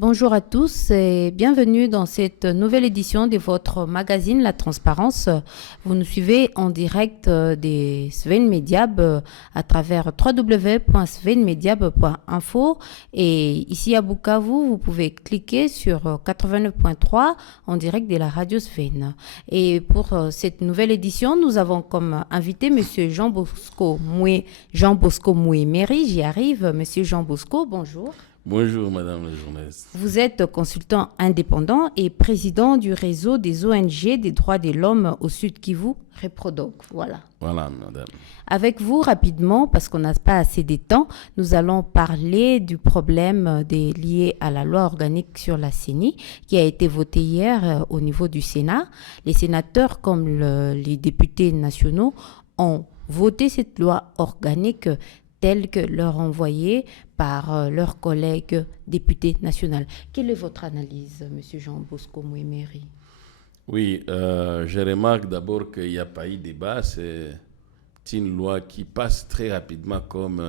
Bonjour à tous et bienvenue dans cette nouvelle édition de votre magazine La Transparence. Vous nous suivez en direct des Sven Mediab à travers www.svenmediab.info et ici à Bukavu, vous pouvez cliquer sur 89.3 en direct de la radio Sven. Et pour cette nouvelle édition, nous avons comme invité Monsieur Jean Bosco Moué-Méry. J'y arrive. Monsieur Jean Bosco, bonjour. Bonjour Madame la journaliste. Vous êtes consultant indépendant et président du réseau des ONG des droits de l'homme au Sud Kivu, Reprodoc. Voilà. Voilà Madame. Avec vous, rapidement, parce qu'on n'a pas assez de temps, nous allons parler du problème lié à la loi organique sur la CENI qui a été votée hier au niveau du Sénat. Les sénateurs comme les députés nationaux ont voté cette loi organique telle que leur envoyée par leurs collègues députés nationaux. Quelle est votre analyse, M. Jean Bosco Moué-Méry? Oui, je remarque d'abord qu'il n'y a pas eu de débat. C'est une loi qui passe très rapidement comme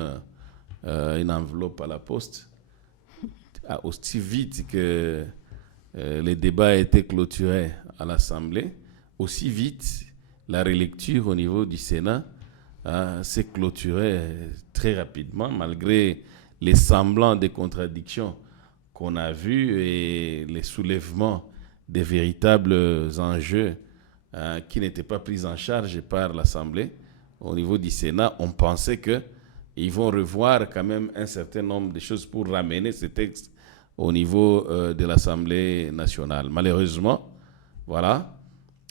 une enveloppe à la poste. Aussi vite que les débats ont été clôturés à l'Assemblée, aussi vite la relecture au niveau du Sénat s'est clôturée très rapidement, malgré les semblants de contradictions qu'on a vus et les soulèvements des véritables enjeux qui n'étaient pas pris en charge par l'Assemblée. Au niveau du Sénat, on pensait qu'ils vont revoir quand même un certain nombre de choses pour ramener ce texte au niveau de l'Assemblée nationale. Malheureusement, voilà,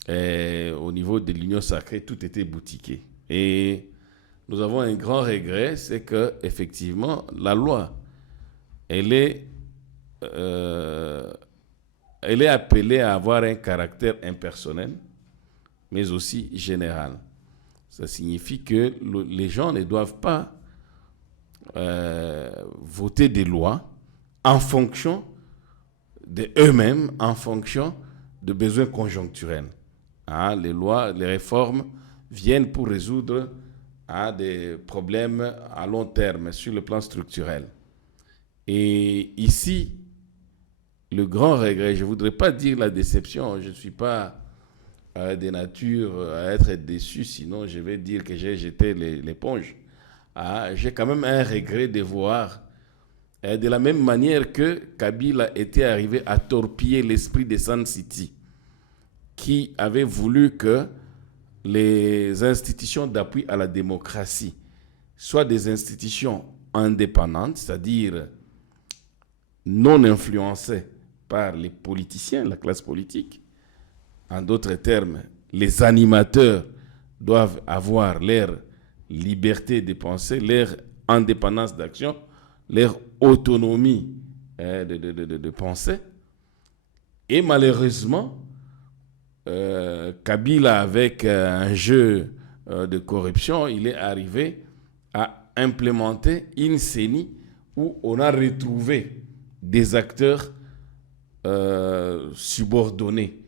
au niveau de l'Union sacrée, tout était boutiqué. Et nous avons un grand regret, c'est que effectivement la loi, elle est appelée à avoir un caractère impersonnel, mais aussi général. Ça signifie que les gens ne doivent pas voter des lois en fonction d'eux-mêmes, en fonction de besoins conjoncturels. Les lois, les réformes viennent pour résoudre des problèmes à long terme sur le plan structurel. Et ici, le grand regret, je ne voudrais pas dire la déception, je ne suis pas de nature à être déçu, sinon je vais dire que j'ai jeté l'éponge. J'ai quand même un regret de voir, de la même manière que Kabila était arrivé à torpiller l'esprit de Sun City, qui avait voulu que les institutions d'appui à la démocratie soient des institutions indépendantes, c'est-à-dire non influencées par les politiciens, la classe politique. En d'autres termes, les animateurs doivent avoir leur liberté de penser, leur indépendance d'action, leur autonomie de penser. Et malheureusement, Kabila, avec un jeu de corruption, il est arrivé à implémenter une CENI où on a retrouvé des acteurs subordonnés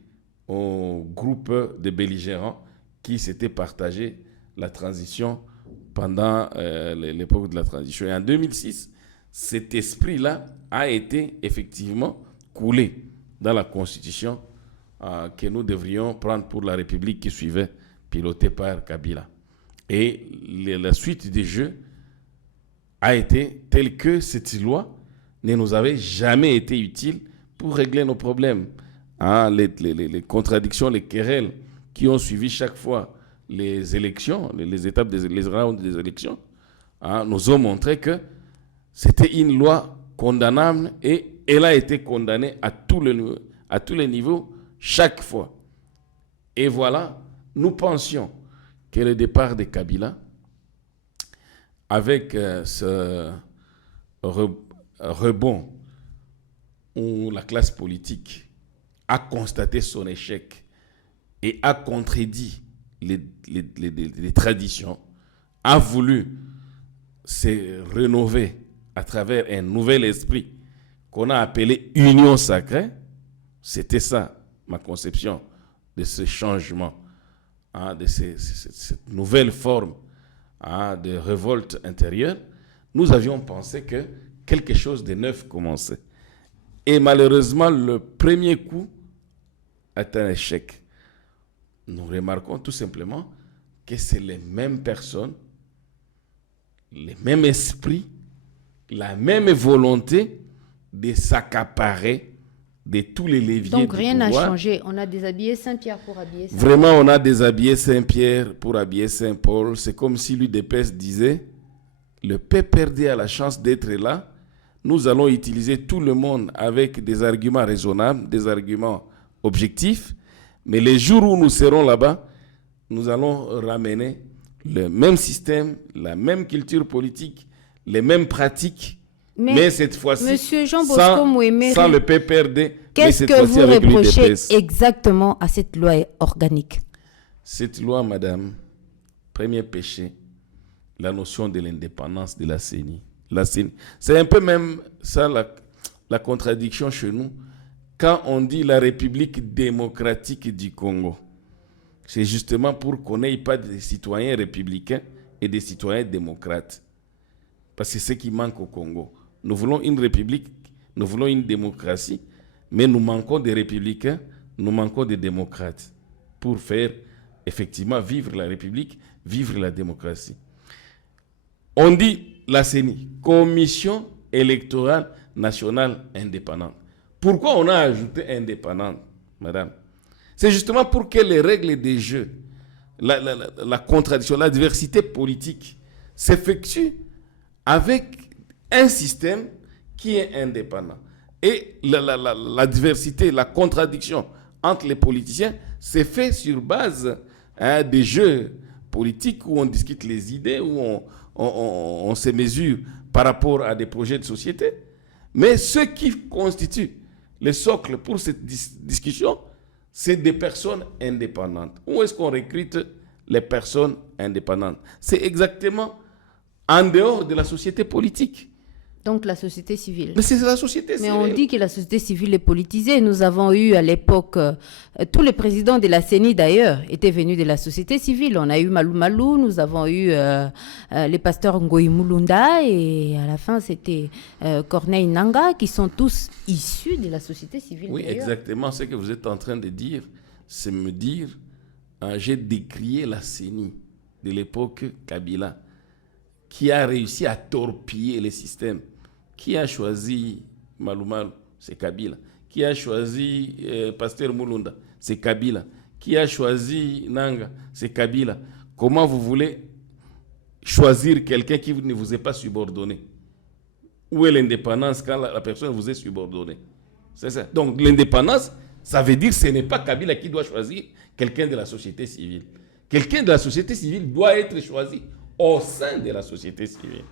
au groupe de belligérants qui s'étaient partagé la transition pendant l'époque de la transition. Et en 2006, cet esprit-là a été effectivement coulé dans la Constitution que nous devrions prendre pour la République qui suivait, pilotée par Kabila. Et la suite des jeux a été telle que cette loi ne nous avait jamais été utile pour régler nos problèmes. Les contradictions, les querelles qui ont suivi chaque fois les élections, les étapes, les rounds des élections, nous ont montré que c'était une loi condamnable et elle a été condamnée à tous les niveaux chaque fois. Et voilà, nous pensions que le départ de Kabila, avec ce rebond où la classe politique a constaté son échec et a contredit les traditions, a voulu se rénover à travers un nouvel esprit qu'on a appelé Union sacrée, C'était ça, ma conception de ce changement, de cette nouvelle forme de révolte intérieure. Nous avions pensé que quelque chose de neuf commençait. Et malheureusement, le premier coup est un échec. Nous remarquons tout simplement que c'est les mêmes personnes, les mêmes esprits, la même volonté de s'accaparer de tous les leviers du pouvoir. Donc rien n'a changé. On a déshabillé Saint-Pierre pour habiller Saint-Paul. Vraiment, on a déshabillé Saint-Pierre pour habiller Saint-Paul. C'est comme si l'UDPS disait, le PPRD a la chance d'être là. Nous allons utiliser tout le monde avec des arguments raisonnables, des arguments objectifs. Mais les jours où nous serons là-bas, nous allons ramener le même système, la même culture politique, les mêmes pratiques. Mais cette fois-ci, Monsieur Jean Bosco Mouemeri, sans le PPRD, qu'est-ce que vous reprochez exactement à cette loi organique? Cette loi, madame, premier péché, la notion de l'indépendance de la CENI. C'est un peu même ça la contradiction chez nous. Quand on dit la République démocratique du Congo, c'est justement pour qu'on n'ait pas des citoyens républicains et des citoyens démocrates. Parce que c'est ce qui manque au Congo. Nous voulons une république, nous voulons une démocratie, mais nous manquons des républicains, nous manquons des démocrates pour faire effectivement vivre la République, vivre la démocratie. On dit la CENI, Commission électorale nationale indépendante. Pourquoi on a ajouté indépendante, madame? C'est justement pour que les règles des jeux, la contradiction, la diversité politique s'effectuent avec un système qui est indépendant. Et la diversité, la contradiction entre les politiciens c'est fait sur base des jeux politiques où on discute les idées, où on se mesure par rapport à des projets de société. Mais ce qui constitue le socle pour cette discussion, c'est des personnes indépendantes. Où est-ce qu'on recrute les personnes indépendantes? C'est exactement en dehors de la société politique. Donc la société civile. Mais c'est la société civile. Mais on dit que la société civile est politisée. Nous avons eu à l'époque, tous les présidents de la CENI d'ailleurs étaient venus de la société civile. On a eu Malou Malou, nous avons eu les pasteurs Ngoï Mulunda et à la fin c'était Corneille Nanga qui sont tous issus de la société civile. Oui, d'ailleurs. Exactement. Ce que vous êtes en train de dire, c'est me dire, j'ai décrié la CENI de l'époque Kabila qui a réussi à torpiller les systèmes. Qui a choisi Malou Malou? C'est Kabila. Qui a choisi Pasteur Mulunda? C'est Kabila. Qui a choisi Nanga? C'est Kabila. Comment vous voulez choisir quelqu'un qui ne vous est pas subordonné? Où est l'indépendance quand la personne vous est subordonnée? C'est ça. Donc l'indépendance, ça veut dire que ce n'est pas Kabila qui doit choisir quelqu'un de la société civile. Quelqu'un de la société civile doit être choisi au sein de la société civile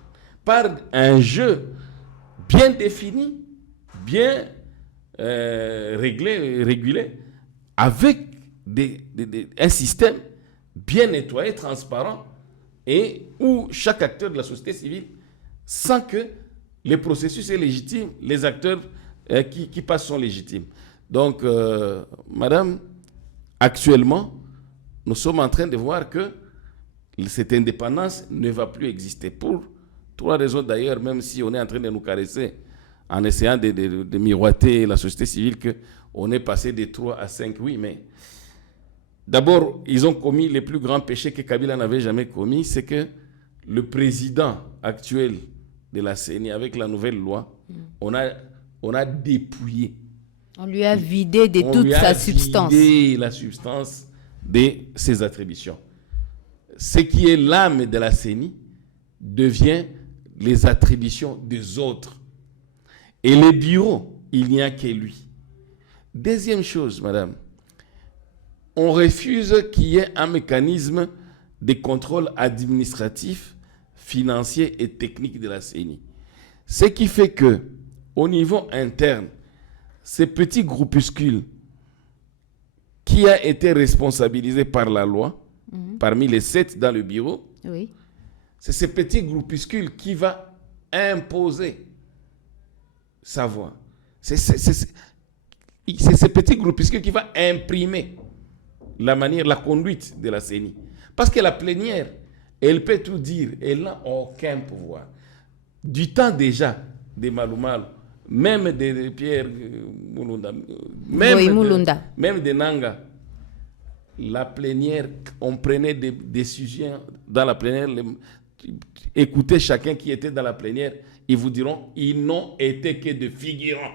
par un jeu bien défini, bien régulé, avec un système bien nettoyé, transparent, et où chaque acteur de la société civile sent que le processus est légitime, les acteurs qui passent sont légitimes. Donc, madame, actuellement, nous sommes en train de voir que cette indépendance ne va plus exister. Pour 3 raisons d'ailleurs, même si on est en train de nous caresser en essayant de miroiter la société civile qu'on est passé de 3 à 5, oui, mais d'abord, ils ont commis les plus grands péchés que Kabila n'avait jamais commis, c'est que le président actuel de la CENI, avec la nouvelle loi, on a dépouillé. On lui a vidé de toute sa substance. On lui a vidé la substance de ses attributions. Ce qui est l'âme de la CENI devient les attributions des autres. Et les bureaux, il n'y a que lui. Deuxième chose, madame, on refuse qu'il y ait un mécanisme de contrôle administratif, financier et technique de la CENI. Ce qui fait que, au niveau interne, ces petits groupuscules qui a été responsabilisé par la loi, parmi les 7 dans le bureau, Oui. c'est ces petits groupuscules qui va imposer sa voix. c'est ce petit groupuscule qui va imprimer la conduite de la CENI. Parce que la plénière, elle peut tout dire, elle n'a aucun pouvoir. Du temps déjà des Malumalu, même de Pierre Mulunda, même de Nanga, la plénière, on prenait des décisions dans la plénière. Écoutez chacun qui était dans la plénière, ils vous diront, ils n'ont été que de figurants.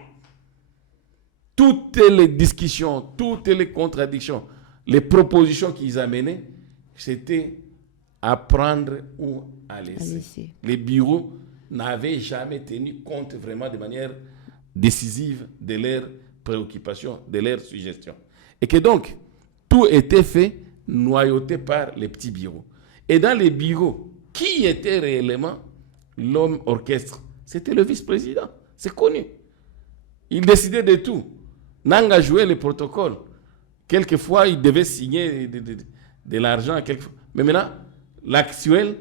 Toutes les discussions, toutes les contradictions, les propositions qu'ils amenaient, c'était à prendre ou à laisser. Les bureaux n'avaient jamais tenu compte vraiment de manière décisive de leurs préoccupations, de leurs suggestions. Et que donc, tout était fait, noyauté par les petits bureaux. Et dans les bureaux, qui était réellement l'homme orchestre? C'était le vice-président. C'est connu. Il décidait de tout. Nanga jouait le protocole. Quelquefois, il devait signer de l'argent. Mais maintenant, l'actuel,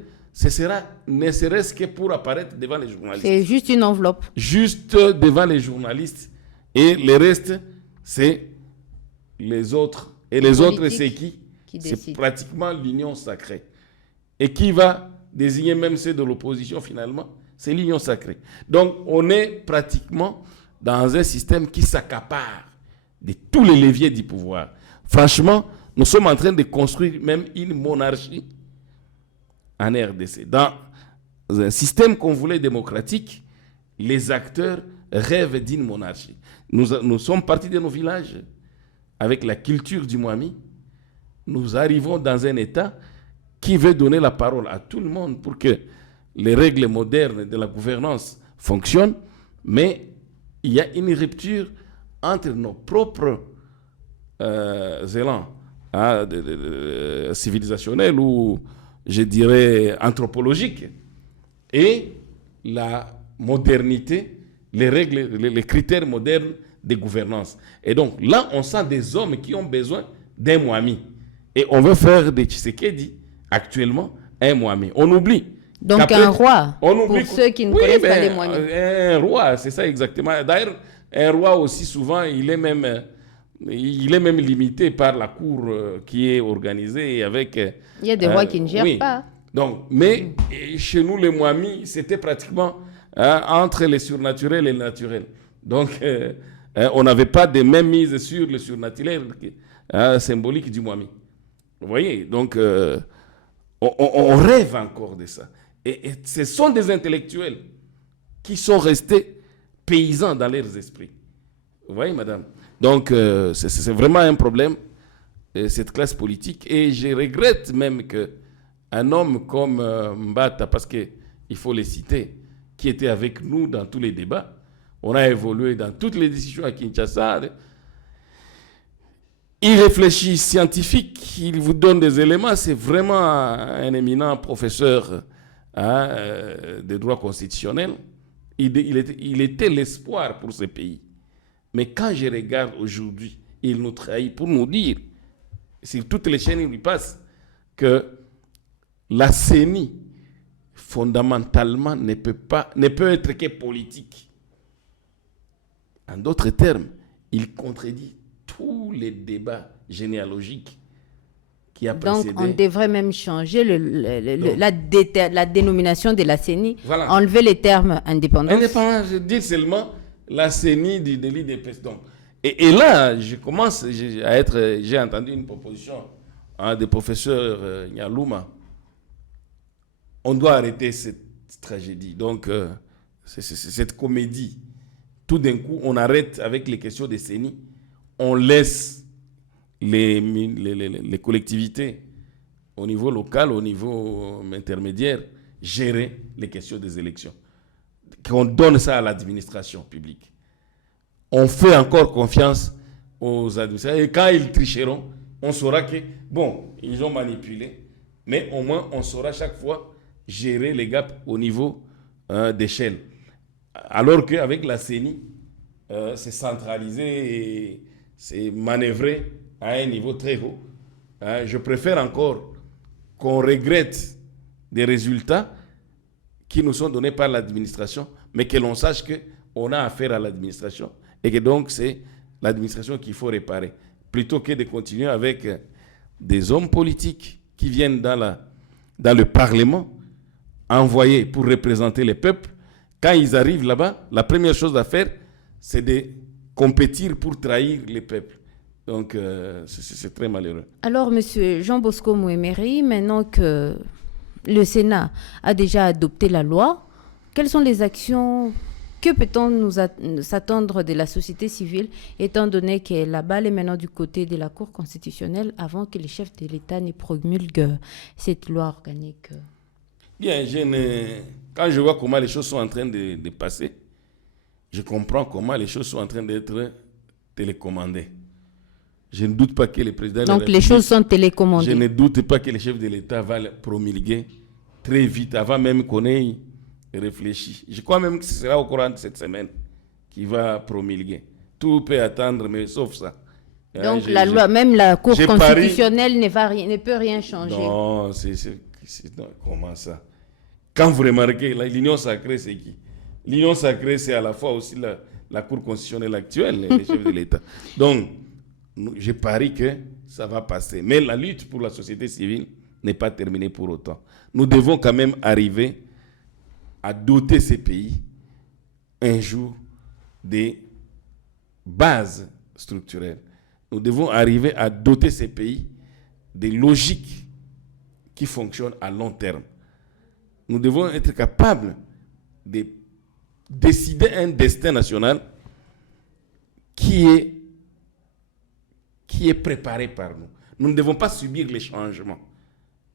ne serait-ce que pour apparaître devant les journalistes. C'est juste une enveloppe. Juste devant les journalistes. Et le reste, c'est les autres. Et les autres, c'est qui c'est pratiquement l'union sacrée. Et qui va désigner même ceux de l'opposition finalement? C'est l'union sacrée. Donc, on est pratiquement dans un système qui s'accapare de tous les leviers du pouvoir. Franchement, nous sommes en train de construire même une monarchie en RDC. Dans un système qu'on voulait démocratique, les acteurs rêvent d'une monarchie. Nous sommes partis de nos villages avec la culture du Mwami. Nous arrivons dans un État qui veut donner la parole à tout le monde pour que les règles modernes de la gouvernance fonctionnent, mais il y a une rupture entre nos propres élans civilisationnels ou, je dirais, anthropologiques et la modernité, les règles, les critères modernes de gouvernance. Et donc, là, on sent des hommes qui ont besoin d'un Mwami. Et on veut faire de Tshisekedi, actuellement, un Mwami. On oublie. Donc, un roi, pour ceux qui ne connaissent pas les Mwami. Un roi, c'est ça exactement. D'ailleurs, un roi aussi, souvent, il est même limité par la cour qui est organisée avec... Il y a des rois qui ne gèrent pas. Donc, mais chez nous, les Mwami, c'était pratiquement entre les surnaturels et les naturels. Donc, on n'avait pas de même mise sur le surnaturel symbolique du Mwami. Vous voyez? Donc, on rêve encore de ça. Et ce sont des intellectuels qui sont restés paysans dans leurs esprits. Vous voyez, madame? Donc, c'est vraiment un problème, cette classe politique. Et je regrette même qu'un homme comme Mbata, parce qu'il faut les citer, qui était avec nous dans tous les débats, on a évolué dans toutes les décisions à Kinshasa. Il réfléchit scientifique, il vous donne des éléments. C'est vraiment un éminent professeur de droit constitutionnel. Il était l'espoir pour ce pays. Mais quand je regarde aujourd'hui, il nous trahit pour nous dire, sur toutes les chaînes, il lui passe, que la CENI, fondamentalement, ne peut être que politique. En d'autres termes, il contredit tous les débats généalogiques qui a précédé. Donc, on devrait même changer la dénomination de la CENI, voilà. Enlever les termes indépendants. Indépendant, je dis seulement la CENI du délit des pestes. Et là, j'ai entendu une proposition des professeurs Nyaluma. On doit arrêter cette tragédie. Donc, cette comédie. Tout d'un coup, on arrête avec les questions des CENI. On laisse les collectivités au niveau local, au niveau intermédiaire, gérer les questions des élections. Qu'on donne ça à l'administration publique. On fait encore confiance aux administrateurs. Et quand ils tricheront, on saura que, bon, ils ont manipulé, mais au moins, on saura chaque fois gérer les gaps au niveau d'échelle. Alors qu'avec la CENI, c'est centralisé et c'est manœuvré à un niveau très haut. Je préfère encore qu'on regrette des résultats qui nous sont donnés par l'administration, mais que l'on sache qu'on a affaire à l'administration et que donc c'est l'administration qu'il faut réparer, plutôt que de continuer avec des hommes politiques qui viennent dans le Parlement, envoyés pour représenter les peuples. Quand ils arrivent là-bas, la première chose à faire, c'est de compétir pour trahir les peuples. Donc, c'est très malheureux. Alors, M. Jean Bosco Mouemeri, maintenant que le Sénat a déjà adopté la loi, quelles sont les actions, que peut-on s'attendre de la société civile, étant donné que la balle est maintenant du côté de la Cour constitutionnelle avant que les chefs de l'État ne promulguent cette loi organique? Bien, quand je vois comment les choses sont en train de passer, je comprends comment les choses sont en train d'être télécommandées. Je ne doute pas que le président... Donc les choses sont télécommandées. Je ne doute pas que le chef de l'État va le promulguer très vite, avant même qu'on ait réfléchi. Je crois même que ce sera au courant de cette semaine qu'il va promulguer. Tout peut attendre, mais sauf ça. Donc la loi, même la Cour constitutionnelle ne peut rien changer. Non, non, comment ça? Quand vous remarquez, l'union sacrée, c'est qui? L'union sacrée, c'est à la fois aussi la Cour constitutionnelle actuelle, les chefs de l'État. Donc, je parie que ça va passer. Mais la lutte pour la société civile n'est pas terminée pour autant. Nous devons quand même arriver à doter ces pays un jour des bases structurelles. Nous devons arriver à doter ces pays des logiques qui fonctionnent à long terme. Nous devons être capables de décider un destin national qui est préparé par nous. Nous ne devons pas subir les changements.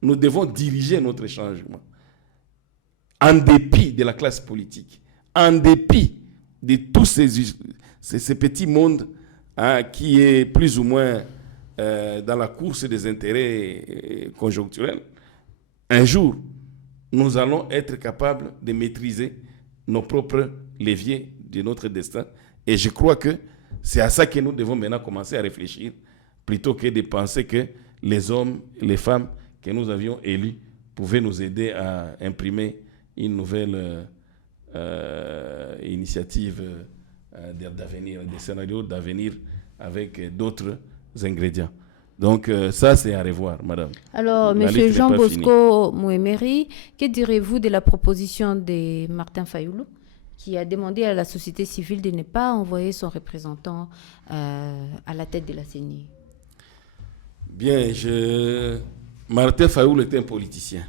Nous devons diriger notre changement. En dépit de la classe politique, en dépit de tous ces petits mondes qui est plus ou moins dans la course des intérêts conjoncturels, un jour, nous allons être capables de maîtriser nos propres leviers de notre destin. Et je crois que c'est à ça que nous devons maintenant commencer à réfléchir, plutôt que de penser que les hommes et les femmes que nous avions élus pouvaient nous aider à imprimer une nouvelle initiative d'avenir, des scénarios d'avenir avec d'autres ingrédients. Donc ça, c'est à revoir, madame. Alors, M. Jean Bosco Mouemeri, que direz-vous de la proposition de Martin Fayoulou, qui a demandé à la société civile de ne pas envoyer son représentant à la tête de la CENI? Bien, Martin Fayoulou est un politicien.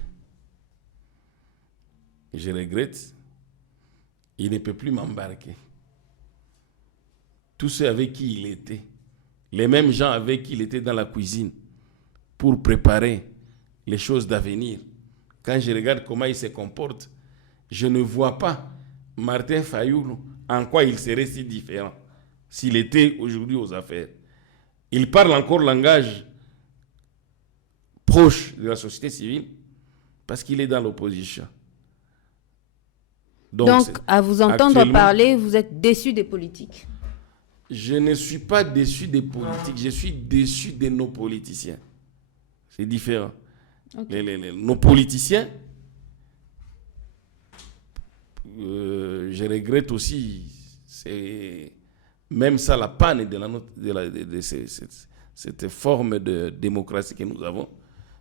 Je regrette, il ne peut plus m'embarquer. Tous ceux avec qui il était, les mêmes gens avec qui il était dans la cuisine pour préparer les choses d'avenir, quand je regarde comment il se comporte, je ne vois pas Martin Fayoulou en quoi il serait si différent s'il était aujourd'hui aux affaires. Il parle encore langage proche de la société civile parce qu'il est dans l'opposition. Donc à vous entendre parler, vous êtes déçu des politiques? Je ne suis pas déçu des politiques, je suis déçu de nos politiciens. C'est différent. Okay. Nos politiciens, je regrette aussi, c'est même ça la panne de cette forme de démocratie que nous avons.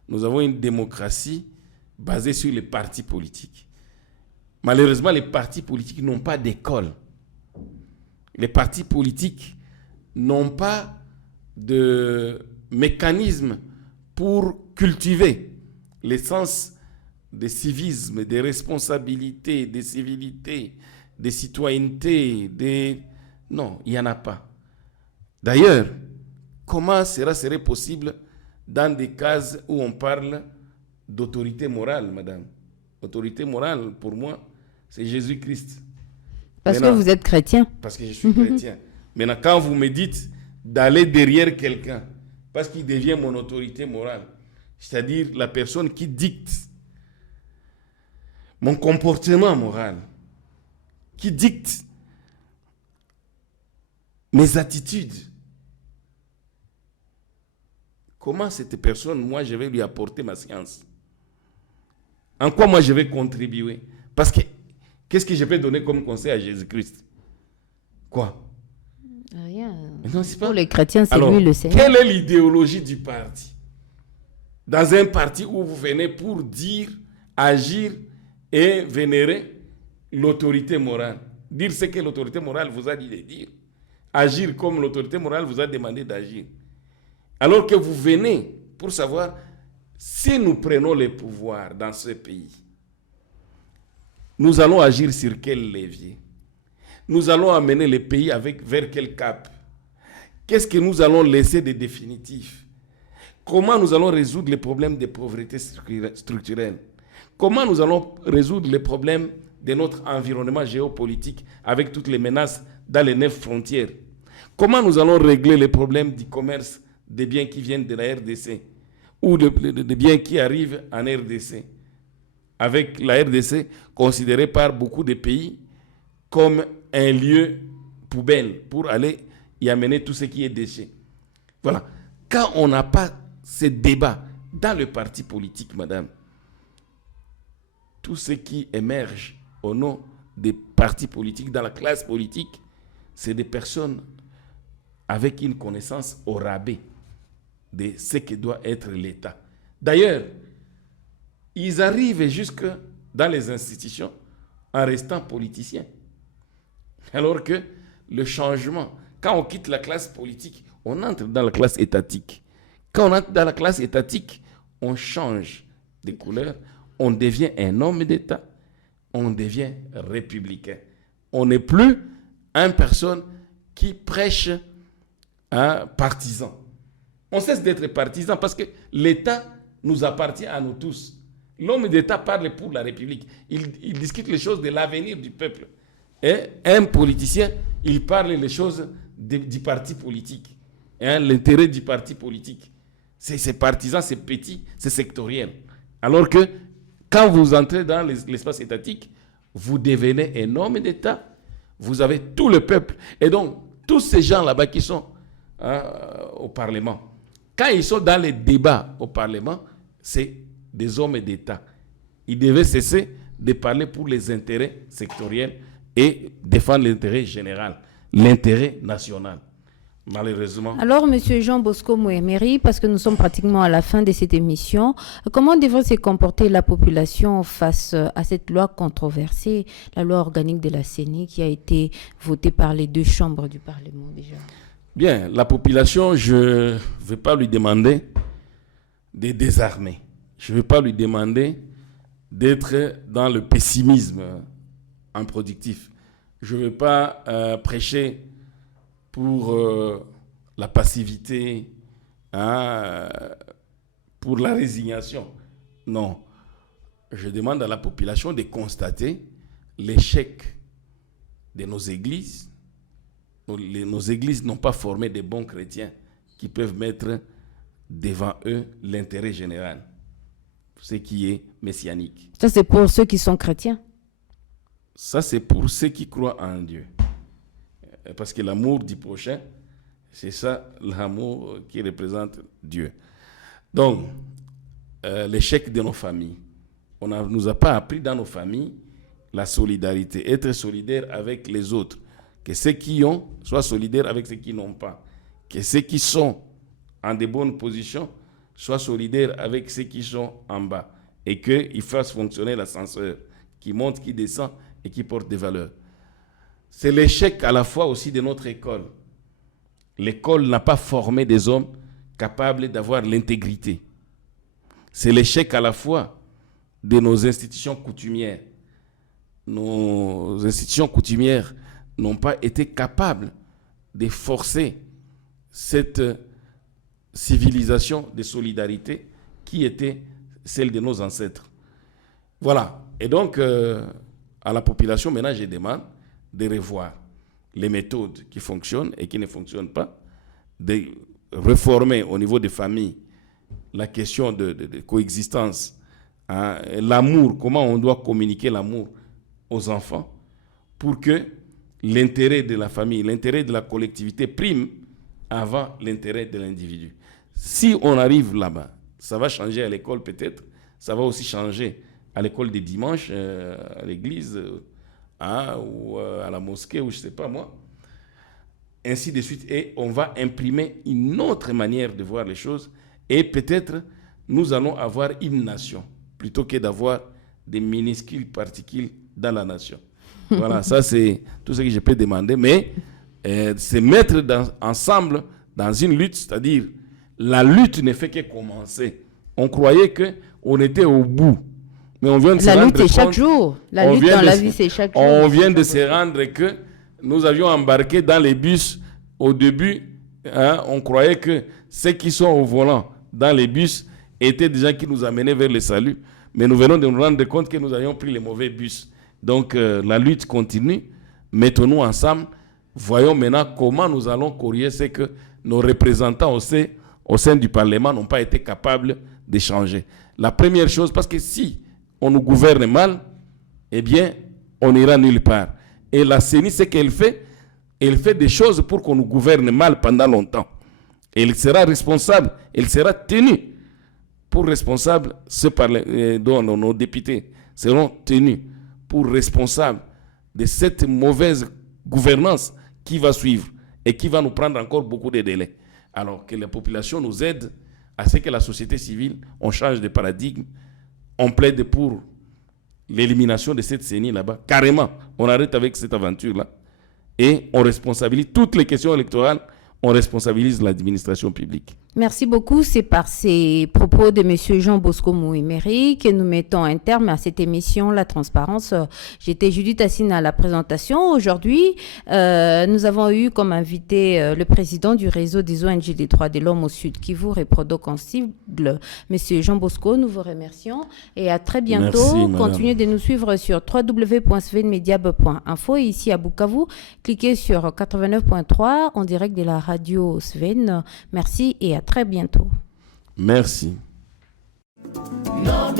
Nous avons une démocratie basée sur les partis politiques. Malheureusement, les partis politiques n'ont pas d'école. Les partis politiques n'ont pas de mécanisme pour cultiver l'essence des civisme, des responsabilités, des civilités, des citoyennetés. Non, il n'y en a pas. D'ailleurs, comment serait possible dans des cases où on parle d'autorité morale, madame? Autorité morale, pour moi, c'est Jésus-Christ. Parce que vous êtes chrétien. Parce que je suis chrétien. Maintenant, quand vous me dites d'aller derrière quelqu'un, parce qu'il devient mon autorité morale, c'est-à-dire la personne qui dicte mon comportement moral, qui dicte mes attitudes, comment cette personne, moi, je vais lui apporter ma science? En quoi moi je vais contribuer? Parce que qu'est-ce que je vais donner comme conseil à Jésus-Christ? Quoi? Rien. Non, c'est pas... Pour les chrétiens, c'est Alors, lui le Seigneur. quelle est l'idéologie du parti? Dans un parti où vous venez pour dire, agir et vénérer l'autorité morale. Dire ce que l'autorité morale vous a dit de dire. Agir comme l'autorité morale vous a demandé d'agir. Alors que vous venez pour savoir si nous prenons les pouvoirs dans ce pays, nous allons agir sur quel levier? Nous allons amener le pays vers quel cap? Qu'est-ce que nous allons laisser de définitif? Comment nous allons résoudre les problèmes de pauvreté structurelle? Comment nous allons résoudre les problèmes de notre environnement géopolitique avec toutes les menaces dans les 9 frontières? Comment nous allons régler les problèmes du commerce des biens qui viennent de la RDC ou des biens qui arrivent en RDC, avec la RDC considérée par beaucoup de pays comme un lieu poubelle pour aller y amener tout ce qui est déchets. Voilà. Quand on n'a pas ce débat dans le parti politique, madame, tout ce qui émerge au nom des partis politiques, dans la classe politique, c'est des personnes avec une connaissance au rabais de ce que doit être l'État. D'ailleurs, ils arrivent jusque dans les institutions en restant politiciens. Alors que le changement, quand on quitte la classe politique, on entre dans la classe étatique. Quand on entre dans la classe étatique, on change de couleur, on devient un homme d'État, on devient républicain. On n'est plus une personne qui prêche un partisan. On cesse d'être partisan parce que l'État nous appartient à nous tous. L'homme d'État parle pour la République. Il discute les choses de l'avenir du peuple. Et un politicien, il parle les choses du parti politique. L'intérêt du parti politique. C'est partisan, c'est petit, c'est sectoriel. Alors que quand vous entrez dans l'espace étatique, vous devenez un homme d'État. Vous avez tout le peuple. Et donc, tous ces gens là-bas qui sont au Parlement, quand ils sont dans les débats au Parlement, c'est des hommes d'État. Ils devaient cesser de parler pour les intérêts sectoriels et défendre l'intérêt général, l'intérêt national. Malheureusement. Alors, Monsieur Jean Bosco Mouemeri, parce que nous sommes pratiquement à la fin de cette émission, comment devrait se comporter la population face à cette loi controversée, la loi organique de la CENI qui a été votée par les 2 chambres du Parlement déjà? Bien, la population, je ne vais pas lui demander de désarmer. Je ne vais pas lui demander d'être dans le pessimisme improductif. Je ne vais pas prêcher pour la passivité, pour la résignation. Non. Je demande à la population de constater l'échec de nos églises. Nos églises n'ont pas formé de bons chrétiens qui peuvent mettre devant eux l'intérêt général, ce qui est messianique. Ça, c'est pour ceux qui sont chrétiens. Ça, c'est pour ceux qui croient en Dieu. Parce que l'amour du prochain, c'est ça, l'amour qui représente Dieu. Donc, l'échec de nos familles. On ne nous a pas appris dans nos familles la solidarité, être solidaire avec les autres. Que ceux qui ont soient solidaires avec ceux qui n'ont pas. Que ceux qui sont en de bonnes positions soient solidaires avec ceux qui sont en bas. Et qu'ils fassent fonctionner l'ascenseur qui monte, qui descend et qui porte des valeurs. C'est l'échec à la fois aussi de notre école. L'école n'a pas formé des hommes capables d'avoir l'intégrité. C'est l'échec à la fois de nos institutions coutumières. Nos institutions coutumières n'ont pas été capables de forcer cette civilisation de solidarité qui était celle de nos ancêtres. Voilà. Et donc, à la population, maintenant, je demande de revoir les méthodes qui fonctionnent et qui ne fonctionnent pas, de réformer au niveau des familles la question de coexistence, l'amour, comment on doit communiquer l'amour aux enfants pour que l'intérêt de la famille, l'intérêt de la collectivité prime avant l'intérêt de l'individu. Si on arrive là-bas, ça va changer à l'école peut-être, ça va aussi changer à l'école des dimanches, à l'église, ou à la mosquée, ou je ne sais pas moi. ainsi de suite. Et on va imprimer une autre manière de voir les choses. Et peut-être, nous allons avoir une nation, plutôt que d'avoir des minuscules particules dans la nation. Voilà, ça c'est tout ce que je peux demander. Mais c'est mettre ensemble dans une lutte, c'est-à-dire la lutte ne fait que commencer. On croyait qu'on était au bout. Mais on vient de se rendre compte. La lutte, c'est chaque jour. La lutte dans la vie, c'est chaque jour. On vient de se rendre que nous avions embarqué dans les bus au début. On croyait que ceux qui sont au volant dans les bus étaient des gens qui nous amenaient vers le salut. Mais nous venons de nous rendre compte que nous avions pris les mauvais bus. Donc la lutte continue. Mettons-nous ensemble. Voyons maintenant comment nous allons courir. C'est que nos représentants au sein du Parlement n'ont pas été capables d'échanger. La première chose, parce que si on nous gouverne mal, eh bien, on n'ira nulle part. Et la CENI, ce qu'elle fait, elle fait des choses pour qu'on nous gouverne mal pendant longtemps. Elle sera responsable, elle sera tenue pour responsable, dont nos députés seront tenus pour responsables de cette mauvaise gouvernance qui va suivre et qui va nous prendre encore beaucoup de délais. Alors que la population nous aide à ce que la société civile, on change de paradigme, on plaide pour l'élimination de cette CENI là-bas. Carrément, on arrête avec cette aventure-là. Et on responsabilise toutes les questions électorales, on responsabilise l'administration publique. Merci beaucoup. C'est par ces propos de M. Jean Bosco Mouimeri que nous mettons un terme à cette émission La Transparence. J'étais Judith Assine à la présentation. Aujourd'hui, nous avons eu comme invité le président du réseau des ONG des droits de l'homme au Sud Kivu, Reprodoconsible, M. Jean Bosco. Nous vous remercions et à très bientôt. Merci, continuez de nous suivre sur www.svenmediab.info et ici à Bukavu, cliquez sur 89.3 en direct de la radio Sven. Merci et à très bientôt. Merci. No,